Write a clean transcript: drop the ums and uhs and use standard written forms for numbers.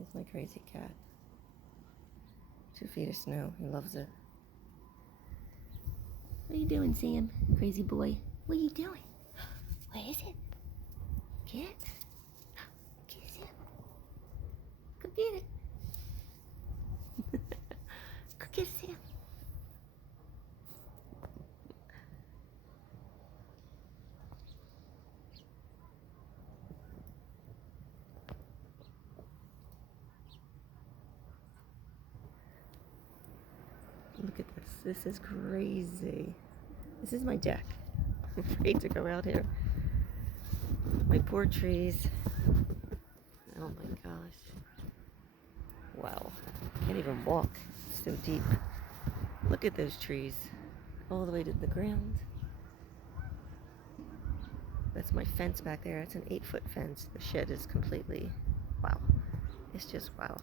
He's my crazy cat. 2 feet of snow. He loves it. What are you doing, Sam? Crazy boy. What are you doing? What is it? Get it? Get it, Sam. Go get it. Go get it, Sam. Look at this. This is crazy. This is my deck. I'm afraid to go out here. My poor trees. Oh my gosh. Wow. Can't even walk. It's so deep. Look at those trees. All the way to the ground. That's my fence back there. It's an 8-foot fence. The shed is completely, wow. It's just wow.